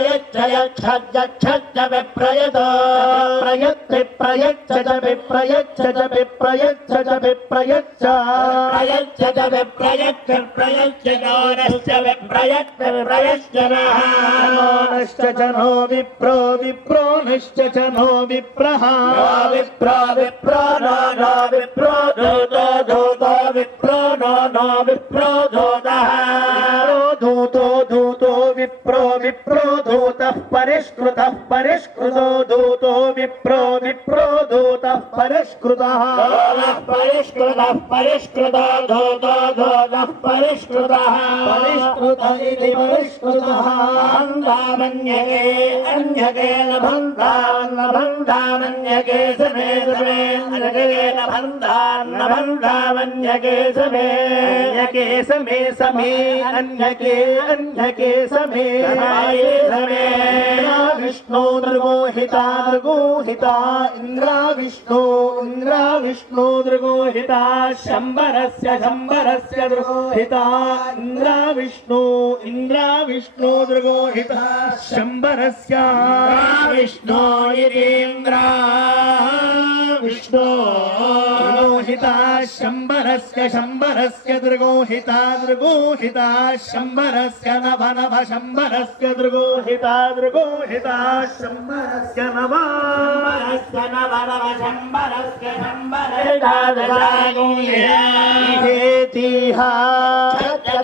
ప్రయచ్చయచ్చయచ్చ విప్రయత ప్రయత్తి ప్రయచ్చ విప్రయచ్చ విప్రయచ్చ విప్రయచ్చ ప్రయచ్చ విప్రయత్తి ప్రయచ్చ విప్రయత్తి ప్రయశ్చనశ్చ జనో విప్రో విప్రో నిశ్చ జనో విప్రహ విప్ర విప్రో నో విప్రో ధూతో ధూతో విప్రో నో నో విప్రో ధూత ధూతో no no Wipro धूतो धूतो Wipro no no Wipro धूतः धूतो धूतो Wipro Wipro धूतः परिष्कृतः परिष्कृतो धूतो विप्रो विप्रो धूतः परिष्कृतः धूतः परिष्कृतः परिष्कृतो धूतो धूतः परिष्कृतः परिष्कृत इति परिष्कृतः बन्धामन्यके अन्यकेन बन्धान्न बन्धामन्यके समे समे अन्यकेन बन्धान्न बन्धामन्यके समे अन्यके समे। समे। अन्यके अन्यके समे। समाये समे इन्द्रा विष्णु दृगोहिता दृगोहिता इन्द्रा विष्णु इन्द्रा विष्णु दृगोहिता शम्बरस्य शम्बरस्य दृगोहिता इन्द्रा विष्णु इन्द्रा विष्णु दृगोहिता शम्बरस्य विष्णो यतीन्द्रा विष्णो दृगोहिता शम्बरस्य शम्बरस्य दृगोहिता दृगोहिता शम्बरस्य नभ नभ शम्बरस्य दृगोहिता दृगोहिता शम्बरस्य नभ शम्बरस्य नवनव शम्बरस्य